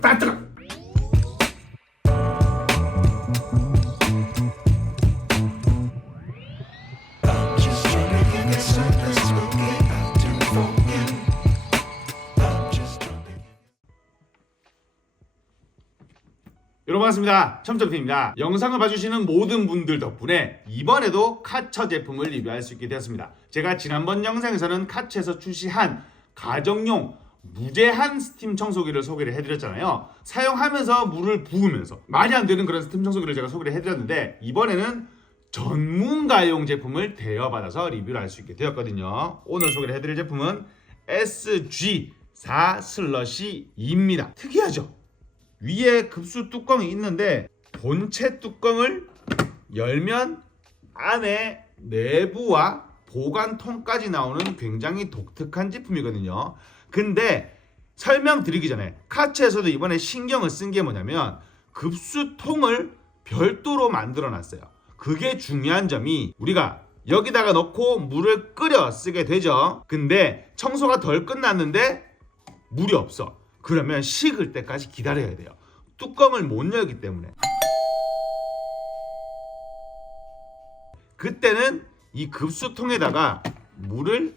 딱 뜨거. 여러분 반갑습니다. 첨점팀입니다. 영상을 봐주시는 모든 분들 덕분에 이번에도 카처 제품을 리뷰할 수 있게 되었습니다. 제가 지난번 영상에서는 카처에서 출시한 가정용 무제한 스팀 청소기를 소개를 해드렸잖아요. 사용하면서 물을 부으면서 말이 안 되는 그런 스팀 청소기를 제가 소개를 해드렸는데, 이번에는 전문가용 제품을 대여받아서 리뷰를 할 수 있게 되었거든요. 오늘 소개를 해드릴 제품은 SG4/2입니다. 특이하죠? 위에 급수 뚜껑이 있는데 본체 뚜껑을 열면 안에 내부와 보관통까지 나오는 굉장히 독특한 제품이거든요. 근데 설명드리기 전에 카처에서도 이번에 신경을 쓴 게 뭐냐면 급수통을 별도로 만들어 놨어요. 그게 중요한 점이, 우리가 여기다가 넣고 물을 끓여 쓰게 되죠. 근데 청소가 덜 끝났는데 물이 없어. 그러면 식을 때까지 기다려야 돼요. 뚜껑을 못 열기 때문에. 그때는 이 급수통에다가 물을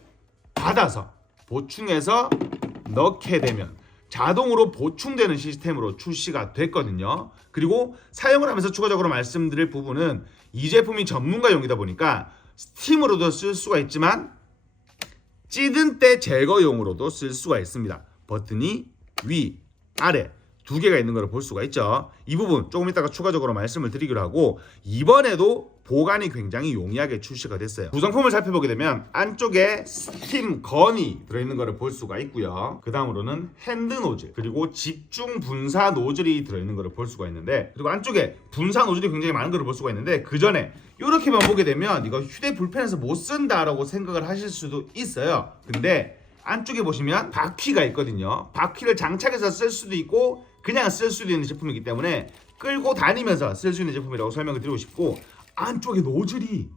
받아서 보충해서 넣게 되면 자동으로 보충되는 시스템으로 출시가 됐거든요. 그리고 사용을 하면서 추가적으로 말씀드릴 부분은, 이 제품이 전문가용이다 보니까 스팀으로도 쓸 수가 있지만 찌든 때 제거용으로도 쓸 수가 있습니다. 버튼이 위, 아래 두 개가 있는 걸 볼 수가 있죠. 이 부분 조금 이따가 추가적으로 말씀을 드리기로 하고, 이번에도 보관이 굉장히 용이하게 출시가 됐어요. 구성품을 살펴보게 되면 안쪽에 스팀 건이 들어있는 걸 볼 수가 있고요. 그 다음으로는 핸드 노즐, 그리고 집중 분사 노즐이 들어있는 걸 볼 수가 있는데, 그리고 안쪽에 분사 노즐이 굉장히 많은 걸 볼 수가 있는데, 그 전에 이렇게만 보게 되면 이거 휴대 불편해서 못 쓴다라고 생각을 하실 수도 있어요. 근데 안쪽에 보시면 바퀴가 있거든요. 바퀴를 장착해서 쓸 수도 있고 그냥 쓸 수도 있는 제품이기 때문에 끌고 다니면서 쓸 수 있는 제품이라고 설명을 드리고 싶고, 안쪽에 노즐이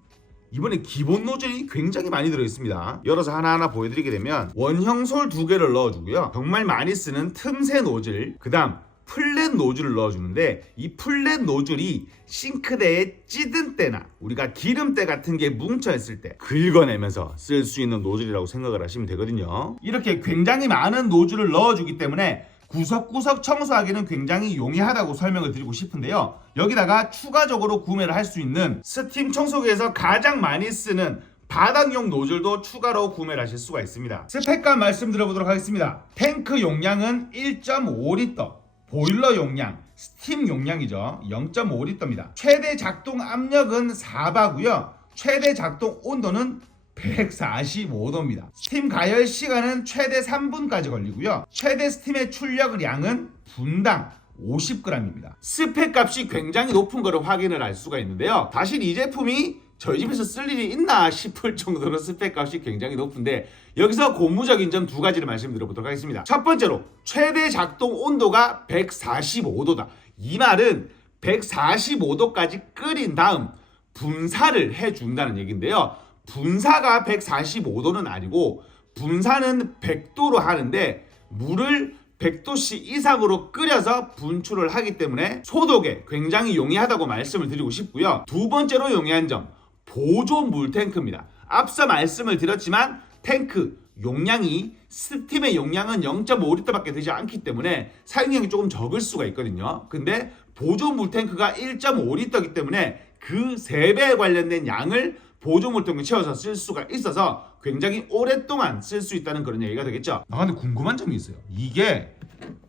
이번에 기본 노즐이 굉장히 많이 들어있습니다. 열어서 하나하나 보여드리게 되면 원형솔 2개를 넣어주고요. 정말 많이 쓰는 틈새 노즐, 그 다음 플랫 노즐을 넣어주는데, 이 플랫 노즐이 싱크대에 찌든 때나 우리가 기름때 같은 게 뭉쳐있을 때 긁어내면서 쓸 수 있는 노즐이라고 생각을 하시면 되거든요. 이렇게 굉장히 많은 노즐을 넣어주기 때문에 구석구석 청소하기는 굉장히 용이하다고 설명을 드리고 싶은데요. 여기다가 추가적으로 구매를 할 수 있는 스팀 청소기에서 가장 많이 쓰는 바닥용 노즐도 추가로 구매를 하실 수가 있습니다. 스펙감 말씀드려보도록 하겠습니다. 탱크 용량은 1.5리터, 보일러 용량, 스팀 용량이죠. 0.5리터입니다. 최대 작동 압력은 4바고요. 최대 작동 온도는 145도입니다. 스팀 가열 시간은 최대 3분까지 걸리고요. 최대 스팀의 출력량은 분당 50g입니다. 스펙 값이 굉장히 높은 것을 확인을 할 수가 있는데요. 사실 이 제품이 저희 집에서 쓸 일이 있나 싶을 정도로 스펙 값이 굉장히 높은데, 여기서 고무적인 점 두 가지를 말씀드려보도록 하겠습니다. 첫 번째로 최대 작동 온도가 145도다. 이 말은 145도까지 끓인 다음 분사를 해준다는 얘기인데요. 분사가 145도는 아니고 분사는 100도로 하는데, 물을 100도씨 이상으로 끓여서 분출을 하기 때문에 소독에 굉장히 용이하다고 말씀을 드리고 싶고요. 두 번째로 용이한 점, 보조 물탱크입니다. 앞서 말씀을 드렸지만 탱크 용량이 스팀의 용량은 0.5리터밖에 되지 않기 때문에 사용량이 조금 적을 수가 있거든요. 근데 보조 물탱크가 1.5리터이기 때문에 그 3배에 관련된 양을 보조 물통에 채워서 쓸 수가 있어서 굉장히 오랫동안 쓸 수 있다는 그런 얘기가 되겠죠. 근데 궁금한 점이 있어요. 이게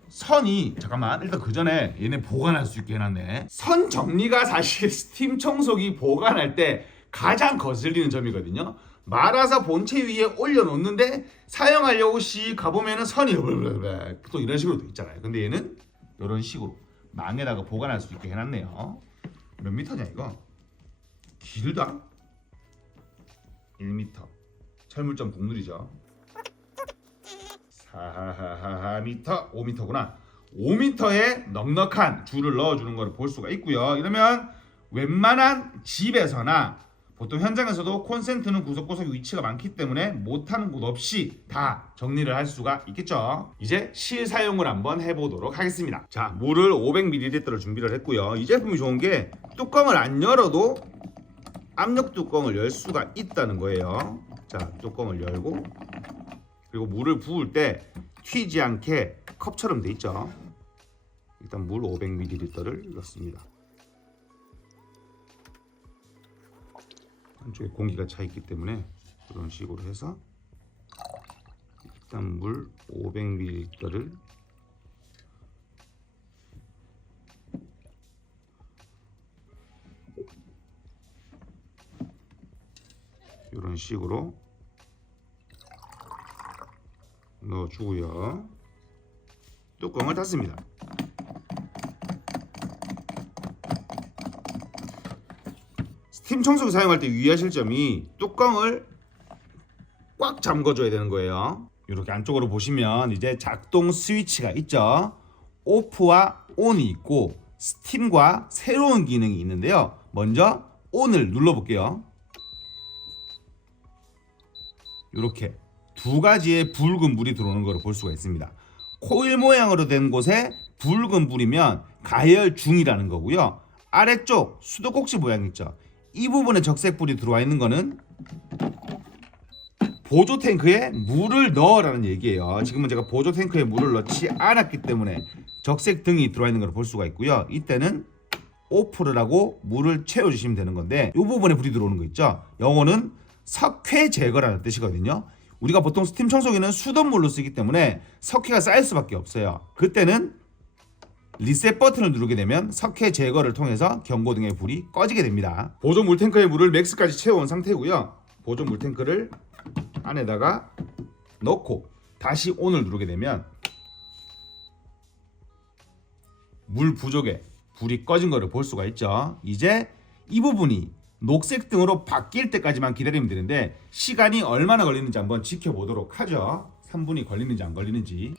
선이, 잠깐만, 일단 그 전에 얘네 보관할 수 있게 해놨네. 선 정리가 사실 스팀 청소기 보관할 때 가장 거슬리는 점이거든요. 말아서 본체 위에 올려놓는데 사용하려고 가보면은 선이 또 이런 식으로 돼 있잖아요. 근데 얘는 이런 식으로 망에다가 보관할 수 있게 해놨네요. 몇 미터냐 이거? 길다? 1m. 철물점 국룰이죠. 4m, 5m구나. 5m에 넉넉한 줄을 넣어주는 걸 볼 수가 있고요. 이러면 웬만한 집에서나 보통 현장에서도 콘센트는 구석구석 위치가 많기 때문에 못하는 곳 없이 다 정리를 할 수가 있겠죠. 이제 실사용을 한번 해보도록 하겠습니다. 자, 물을 500ml를 준비를 했고요. 이 제품이 좋은 게 뚜껑을 안 열어도 압력 뚜껑을 열 수가 있다는 거예요. 자, 뚜껑을 열고 그리고 물을 부을 때 튀지 않게 컵처럼 돼 있죠. 일단 물 500ml를 넣습니다. 한쪽에 공기가 차 있기 때문에 그런 식으로 해서 일단 물 500ml를 이런 식으로 넣어주고요. 뚜껑을 닫습니다. 스팀 청소기 사용할 때 유의하실 점이 뚜껑을 꽉 잠궈줘야 되는 거예요. 이렇게 안쪽으로 보시면 이제 작동 스위치가 있죠. 오프와 온이 있고 스팀과 새로운 기능이 있는데요. 먼저 온을 눌러볼게요. 이렇게 두 가지의 붉은 불이 들어오는 것을 볼 수가 있습니다. 코일 모양으로 된 곳에 붉은 불이면 가열 중이라는 거고요. 아래쪽 수도꼭지 모양 있죠. 이 부분에 적색 불이 들어와 있는 거는 보조 탱크에 물을 넣으라는 얘기예요. 지금은 제가 보조 탱크에 물을 넣지 않았기 때문에 적색 등이 들어와 있는 걸 볼 수가 있고요. 이때는 오프를 하고 물을 채워주시면 되는 건데 이 부분에 불이 들어오는 거 있죠. 영어는 석회 제거라는 뜻이거든요. 우리가 보통 스팀 청소기는 수돗물로 쓰기 때문에 석회가 쌓일 수밖에 없어요. 그때는 리셋 버튼을 누르게 되면 석회 제거를 통해서 경고등의 불이 꺼지게 됩니다. 보조 물탱크에 물을 맥스까지 채워온 상태고요. 보조 물탱크를 안에다가 넣고 다시 ON을 누르게 되면 물 부족에 불이 꺼진 것을 볼 수가 있죠. 이제 이 부분이 녹색 등으로 바뀔 때까지만 기다리면 되는데 시간이 얼마나 걸리는지 한번 지켜보도록 하죠. 3분이 걸리는지 안 걸리는지.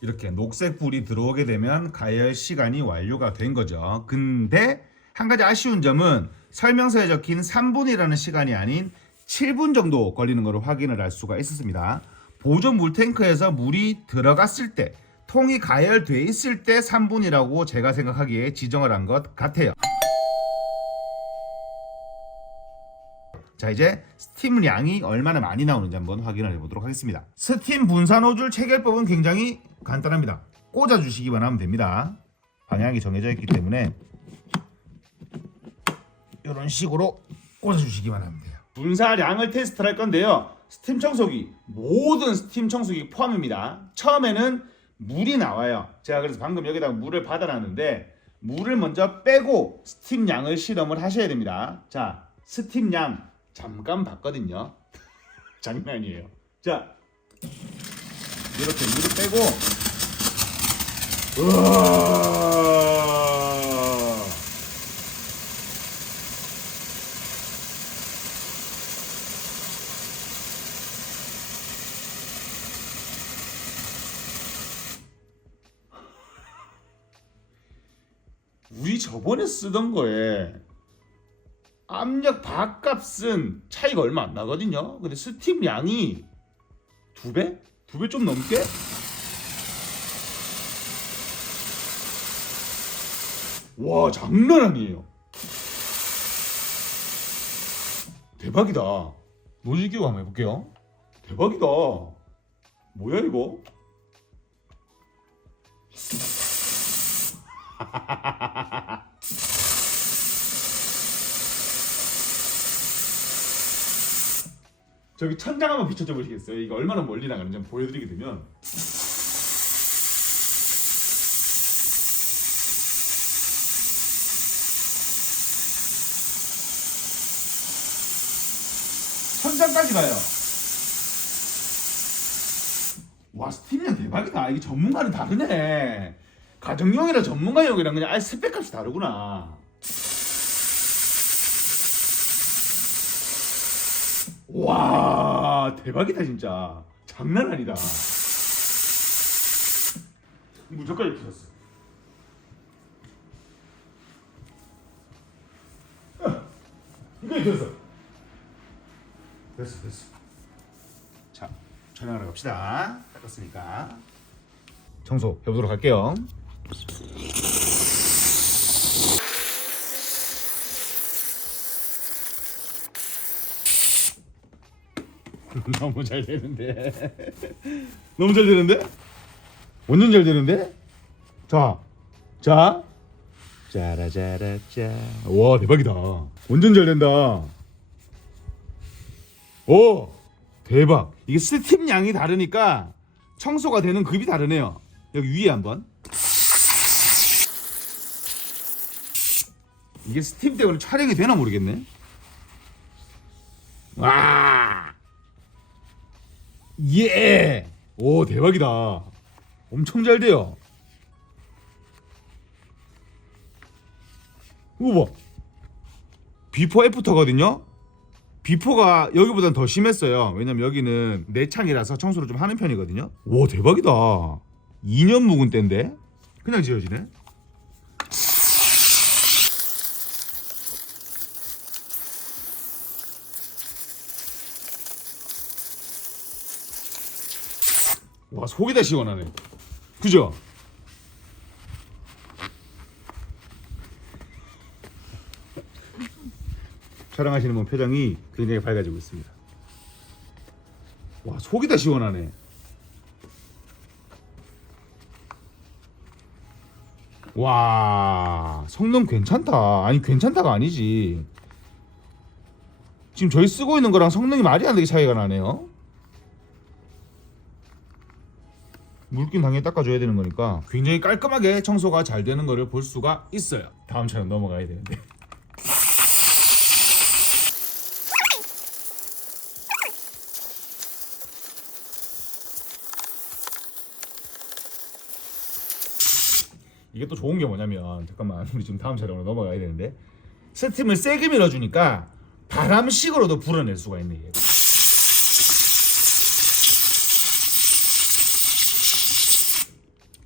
이렇게 녹색 불이 들어오게 되면 가열 시간이 완료가 된 거죠. 근데 한 가지 아쉬운 점은 설명서에 적힌 3분이라는 시간이 아닌 7분 정도 걸리는 것을 확인을 할 수가 있었습니다. 보조 물탱크에서 물이 들어갔을 때 통이 가열돼 있을 때 3분이라고 제가 생각하기에 지정을 한 것 같아요. 자, 이제 스팀 양이 얼마나 많이 나오는지 한번 확인을 해보도록 하겠습니다. 스팀 분사 노즐 체결법은 굉장히 간단합니다. 꽂아주시기만 하면 됩니다. 방향이 정해져 있기 때문에 이런 식으로 꽂아주시기만 하면 돼요. 분사량을 테스트를 할 건데요. 스팀 청소기, 모든 스팀 청소기 포함입니다. 처음에는 물이 나와요. 제가 그래서 방금 여기다가 물을 받아놨는데 물을 먼저 빼고 스팀 양을 실험을 하셔야 됩니다. 자, 스팀 양 잠깐 봤거든요. 장난이에요. 자, 이렇게 물을 빼고 우리 저번에 쓰던 거에 압력 밥값은 차이가 얼마 안 나거든요. 근데 스팀 양이 2배? 2배 좀 넘게? 와, 장난 아니에요. 대박이다. 노즐 끼고 한번 해볼게요. 대박이다. 뭐야 이거? 저기 천장 한번 비춰줘 보시겠어요? 이거 얼마나 멀리 나가는지 한번 보여드리게 되면 천장까지 가요. 와, 스팀이랑 대박이다. 이게 전문가는 다르네. 가정용이랑 전문가용이랑 그냥 아예 스펙값이 다르구나. 와, 대박이다 진짜. 장난 아니다. 무조건 붙였어. 됐어. 자, 촬영하러 갑시다. 닦았으니까 청소 해보도록 할게요. 너무 잘 되는데. 너무 잘 되는데? 완전 잘 되는데? 자, 짜라짜라짜. 와, 대박이다. 완전 잘 된다. 오, 대박. 이게 스팀 양이 다르니까 청소가 되는 급이 다르네요. 여기 위에 한번. 이게 스팀 때문에 촬영이 되나 모르겠네. 와. 예! 오, 대박이다. 엄청 잘 돼요. 이거 봐. 비포 애프터거든요. 비포가 여기보단 더 심했어요. 왜냐면 여기는 내창이라서 청소를 좀 하는 편이거든요. 와, 대박이다. 2년 묵은 때인데 그냥 지워지네. 와, 속이 다 시원하네. 그죠? 촬영하시는 분 표정이 굉장히 밝아지고 있습니다. 와, 속이 다 시원하네. 와, 성능 괜찮다. 아니, 괜찮다가 아니지. 지금 저희 쓰고 있는 거랑 성능이 말이 안 되게 차이가 나네요. 물긴 당연히 닦아줘야 되는 거니까 굉장히 깔끔하게 청소가 잘 되는 거를 볼 수가 있어요. 다음 촬영 넘어가야 되는데. 이게 또 좋은 게 뭐냐면, 잠깐만, 우리 지금 다음 촬영으로 넘어가야 되는데, 스팀을 세게 밀어주니까 바람식으로도 불어낼 수가 있네. 얘가.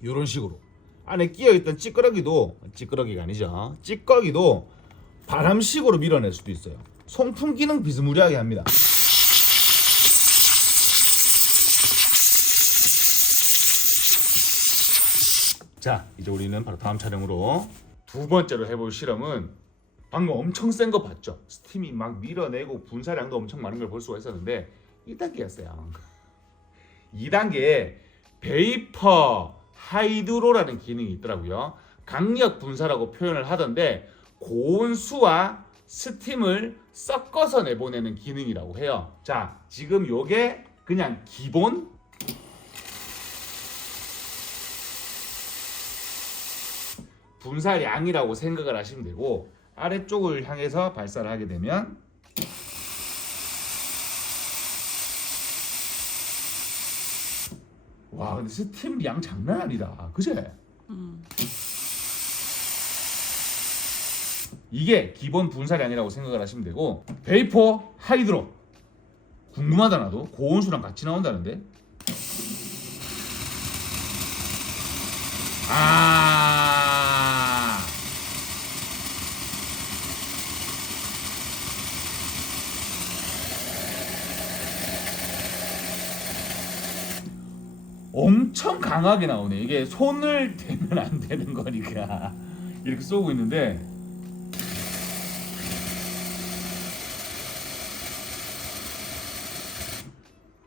이런 식으로 안에 끼어있던 찌끄러기가 아니죠. 찌꺼기도 바람식으로 밀어낼 수도 있어요. 송풍 기능 비스무리하게 합니다. 자, 이제 우리는 바로 다음 촬영으로 두 번째로 해볼 실험은 방금 엄청 센 거 봤죠? 스팀이 막 밀어내고 분사량도 엄청 많은 걸 볼 수가 있었는데 1단계였어요. 2단계에 베이퍼 하이드로라는 기능이 있더라고요. 강력 분사라고 표현을 하던데 고온수와 스팀을 섞어서 내보내는 기능이라고 해요. 자, 지금 요게 그냥 기본 분사량이라고 생각을 하시면 되고, 아래쪽을 향해서 발사를 하게 되면 와, 근데 스팀 양 장난 아니다. 그제? 이게 기본 분사량이라고 생각을 하시면 되고, 베이퍼 하이드로 궁금하다. 나도 고온수랑 같이 나온다는데. 엄청 강하게 나오네. 이게 손을 대면 안 되는 거니까 이렇게 쏘고 있는데,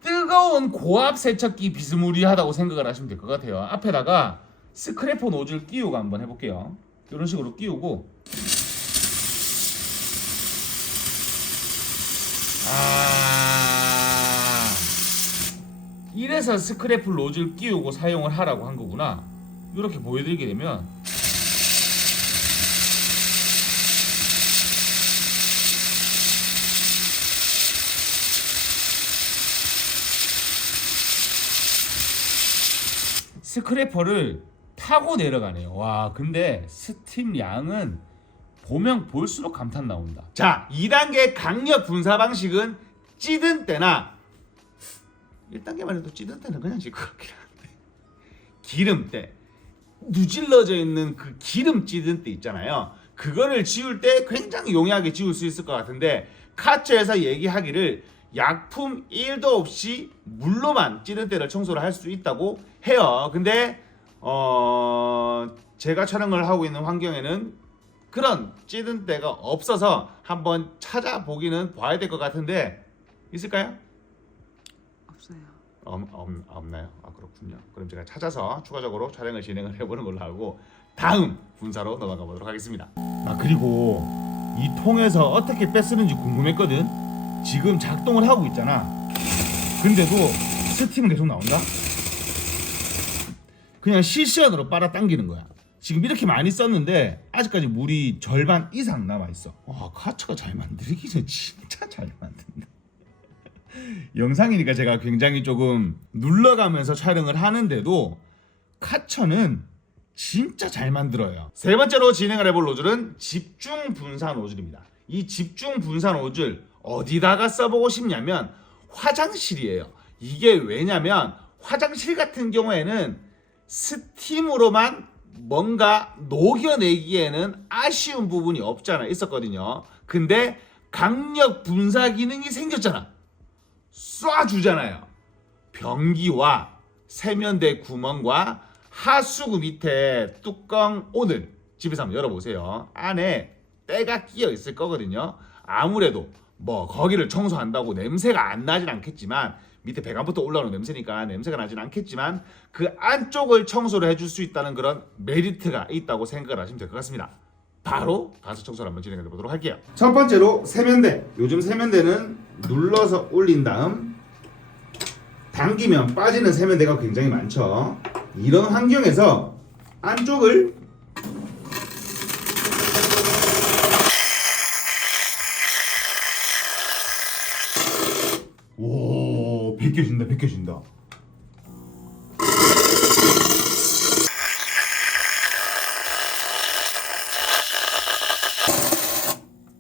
뜨거운 고압 세척기 비스무리하다고 생각을 하시면 될 것 같아요. 앞에다가 스크래퍼 노즐 끼우고 한번 해볼게요. 이런 식으로 끼우고, 이래서 스크래퍼 노즐 끼우고 사용을 하라고 한 거구나. 이렇게 보여드리게 되면 스크래퍼를 타고 내려가네요. 와, 근데 스팀 양은 보면 볼수록 감탄 나온다. 자, 2단계 강력 분사 방식은 찌든 때나 1단계만 해도 찌든 때는 그냥 질 것 같긴 한데, 기름때, 누질러져 있는 그 기름 찌든 때 있잖아요. 그거를 지울 때 굉장히 용이하게 지울 수 있을 것 같은데, 카츠에서 얘기하기를 약품 1도 없이 물로만 찌든때를 청소를 할 수 있다고 해요. 근데 제가 촬영을 하고 있는 환경에는 그런 찌든때가 없어서 한번 찾아보기는 봐야 될 것 같은데 있을까요? 없어요. 없나요? 아 그렇군요. 그럼 제가 찾아서 추가적으로 촬영을 진행을 해보는 걸로 하고 다음 분사로 넘어가 보도록 하겠습니다. 아 그리고 이 통에서 어떻게 빼쓰는지 궁금했거든. 지금 작동을 하고 있잖아. 근데도 스팀은 계속 나온다. 그냥 실시간으로 빨아당기는 거야. 지금 이렇게 많이 썼는데 아직까지 물이 절반 이상 남아있어. 와 카처가 잘 만들기는 진짜 잘 만든다. 영상이니까 제가 굉장히 조금 눌러가면서 촬영을 하는데도 카처는 진짜 잘 만들어요. 세 번째로 진행을 해볼 노즐은 집중 분사 노즐입니다. 이 집중 분사 노즐 어디다가 써보고 싶냐면 화장실이에요. 이게 왜냐면 화장실 같은 경우에는 스팀으로만 뭔가 녹여내기에는 아쉬운 부분이 없잖아 있었거든요. 근데 강력 분사 기능이 생겼잖아. 쏴주잖아요. 변기와 세면대 구멍과 하수구 밑에 뚜껑 오늘 집에서 한번 열어보세요. 안에 때가 끼어 있을 거거든요. 아무래도 뭐 거기를 청소한다고 냄새가 안 나진 않겠지만 밑에 배관부터 올라오는 냄새니까 냄새가 나진 않겠지만 그 안쪽을 청소를 해줄 수 있다는 그런 메리트가 있다고 생각을 하시면 될 것 같습니다. 바로 가스 청소를 한번 진행해 보도록 할게요. 첫 번째로 세면대. 요즘 세면대는 눌러서 올린 다음 당기면 빠지는 세면대가 굉장히 많죠. 이런 환경에서 안쪽을 오 벗겨진다.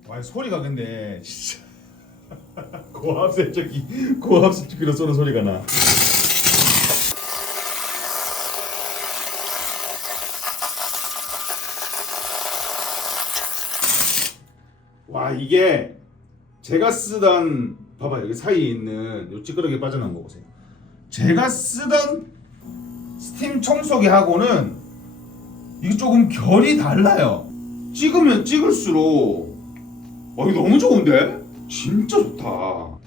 와 소리가 근데 진짜 고압세척기로 쏘는 소리가 나. 와 이게 제가 쓰던 봐봐 여기 사이에 있는 요 찌끄러기 빠져나온 거 보세요. 제가 쓰던 스팀 청소기하고는 이게 조금 결이 달라요. 찍으면 찍을수록 이거 너무 좋은데? 진짜 좋다.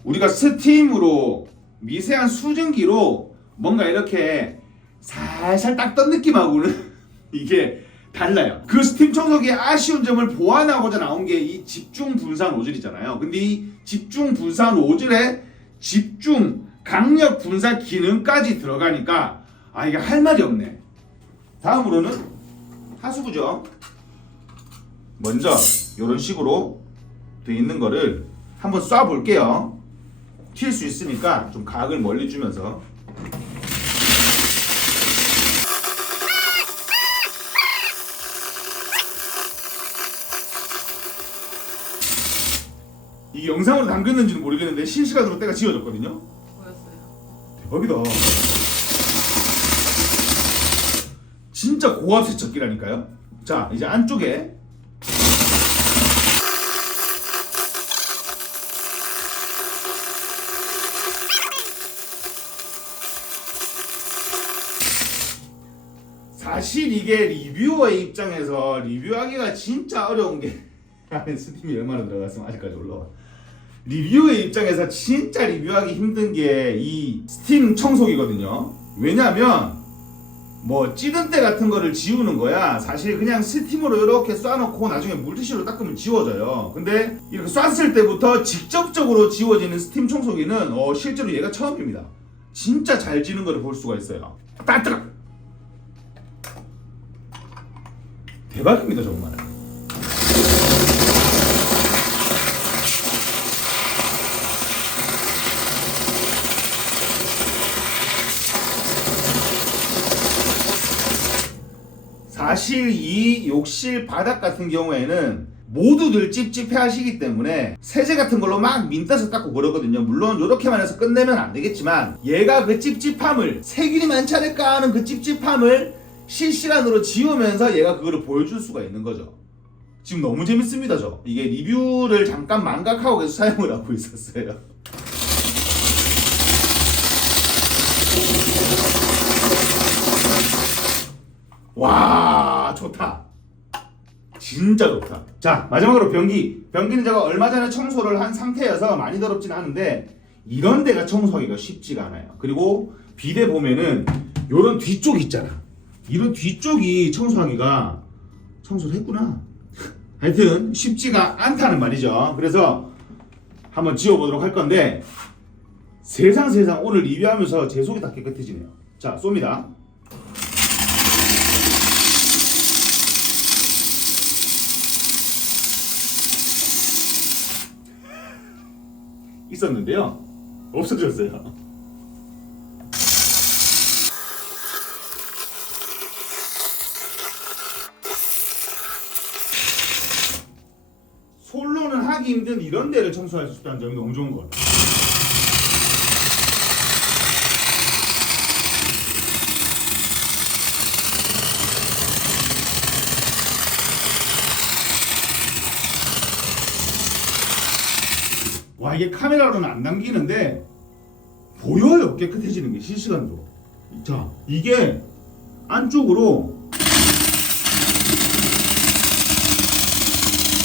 우리가 스팀으로 미세한 수증기로 뭔가 이렇게 살살 닦던 느낌하고는 이게 달라요. 그 스팀 청소기의 아쉬운 점을 보완하고자 나온 게 이 집중 분사 노즐이잖아요. 근데 이 집중 분사 노즐에 집중 강력 분사 기능까지 들어가니까 이게 할 말이 없네. 다음으로는 하수구죠. 먼저 이런 식으로 돼 있는 거를 한번 쏴 볼게요. 튈 수 있으니까 좀 각을 멀리 주면서. 이게 영상으로 담겼는지는 모르겠는데 실시간으로 때가 지워졌거든요. 보였어요. 대박이다. 진짜 고압 세척기라니까요. 자 이제 안쪽에 사실 이게 리뷰어의 입장에서 리뷰하기가 진짜 어려운 게 안에 스팀이 얼마나 들어갔으면 아직까지 올라와. 리뷰어의 입장에서 진짜 리뷰하기 힘든 게 이 스팀 청소기거든요. 왜냐면 뭐 찌든때 같은 거를 지우는 거야 사실 그냥 스팀으로 이렇게 쏴놓고 나중에 물티슈로 닦으면 지워져요. 근데 이렇게 쐈을 때부터 직접적으로 지워지는 스팀 청소기는 실제로 얘가 처음입니다. 진짜 잘 지는 거를 볼 수가 있어요. 따뜻 대박입니다 정말. 사실 이 욕실 바닥 같은 경우에는 모두들 찝찝해 하시기 때문에 세제 같은 걸로 막 민따서 닦고 그러거든요. 물론 이렇게만 해서 끝내면 안 되겠지만 얘가 그 찝찝함을 세균이 많지 않을까 하는 그 찝찝함을 실시간으로 지우면서 얘가 그거를 보여줄 수가 있는 거죠. 지금 너무 재밌습니다 저. 이게 리뷰를 잠깐 망각하고 계속 사용을 하고 있었어요. 와 좋다. 진짜 좋다. 자 마지막으로 변기. 변기는 제가 얼마 전에 청소를 한 상태여서 많이 더럽진 않은데 이런 데가 청소하기가 쉽지가 않아요. 그리고 비데 보면은 요런 뒤쪽 있잖아. 이런 뒤쪽이 청소하기가 청소를 했구나. 하여튼 쉽지가 않다는 말이죠. 그래서 한번 지워보도록 할 건데 세상 오늘 리뷰하면서 제 속이 다 깨끗해지네요. 자 쏩니다. 있었는데요. 없어졌어요. 솔로는 하기 힘든 이런 데를 청소할 수 있다는 점이 너무 좋은 것 같아요. 와 이게 카메라로는 안 남기는데 보여요. 깨끗해지는 게 실시간으로. 자 이게 안쪽으로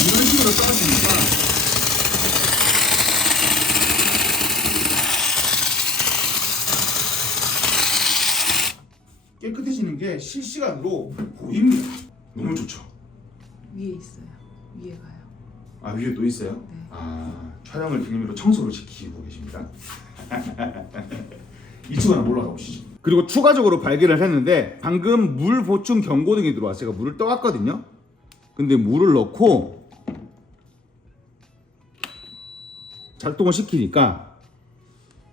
이런 식으로 쌓아주니까 깨끗해지는 게 실시간으로 보입니다. 너무 좋죠. 위에 있어요. 위에 가요. 아 위에 또 있어요? 네. 아 촬영을 빌미로 청소를 시키고 계십니다. 2층 하나 올라가 보시죠. 그리고 추가적으로 발견을 했는데 방금 물 보충 경고등이 들어와서 제가 물을 떠왔거든요. 근데 물을 넣고 작동을 시키니까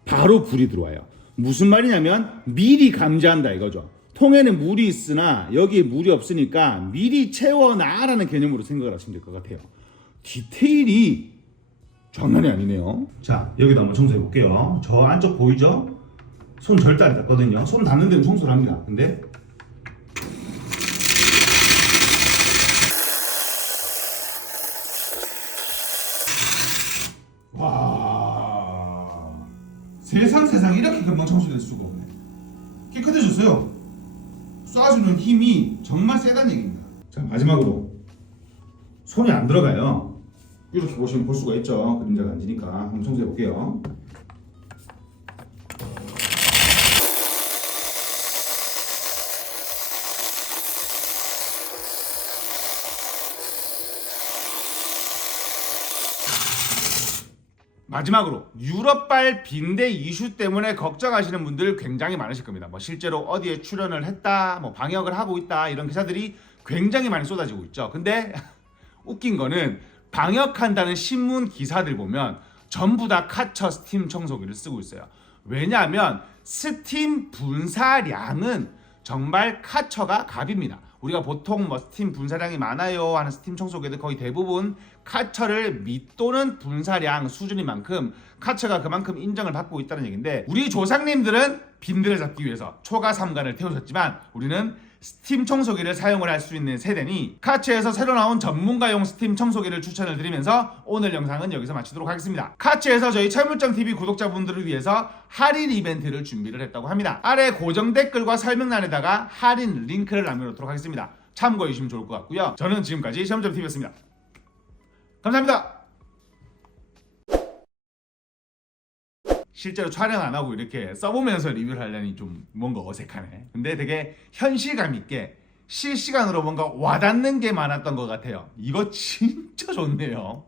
바로 불이 들어와요. 무슨 말이냐면 미리 감지한다 이거죠. 통에는 물이 있으나 여기에 물이 없으니까 미리 채워놔라는 개념으로 생각을 하시면 될 것 같아요. 디테일이 장난이 아니네요. 자 여기도 한번 청소해 볼게요. 저 안쪽 보이죠? 손 절대 안 닿거든요. 손 닿는 데는 청소를 합니다. 근데 와 세상 이렇게 금방 청소될 수가 없네. 깨끗해졌어요. 쏴주는 힘이 정말 세다는 얘기입니다. 자 마지막으로 손이 안 들어가요. 이렇게 보시면 볼 수가 있죠. 그림자가 안 지니까 한번 청소해 볼게요. 마지막으로 유럽발 빈대 이슈 때문에 걱정하시는 분들 굉장히 많으실 겁니다. 뭐 실제로 어디에 출연을 했다, 뭐 방역을 하고 있다 이런 기사들이 굉장히 많이 쏟아지고 있죠. 근데 웃긴 거는 방역한다는 신문 기사들 보면 전부 다 카처 스팀 청소기를 쓰고 있어요. 왜냐하면 스팀 분사량은 정말 카처가 갑입니다. 우리가 보통 뭐 스팀 분사량이 많아요 하는 스팀 청소기들 거의 대부분 카처를 밑도는 분사량 수준인 만큼 카처가 그만큼 인정을 받고 있다는 얘기인데 우리 조상님들은 빈대를 잡기 위해서 초가 삼간을 태우셨지만 우리는 스팀 청소기를 사용을 할 수 있는 세대니 카처에서 새로 나온 전문가용 스팀 청소기를 추천을 드리면서 오늘 영상은 여기서 마치도록 하겠습니다. 카처에서 저희 철물점TV 구독자분들을 위해서 할인 이벤트를 준비를 했다고 합니다. 아래 고정 댓글과 설명란에다가 할인 링크를 남겨놓도록 하겠습니다. 참고해 주시면 좋을 것 같고요. 저는 지금까지 철물점TV였습니다. 감사합니다. 실제로 촬영 안 하고 이렇게 써보면서 리뷰를 하려니 좀 뭔가 어색하네. 근데 되게 현실감 있게 실시간으로 뭔가 와닿는 게 많았던 것 같아요. 이거 진짜 좋네요.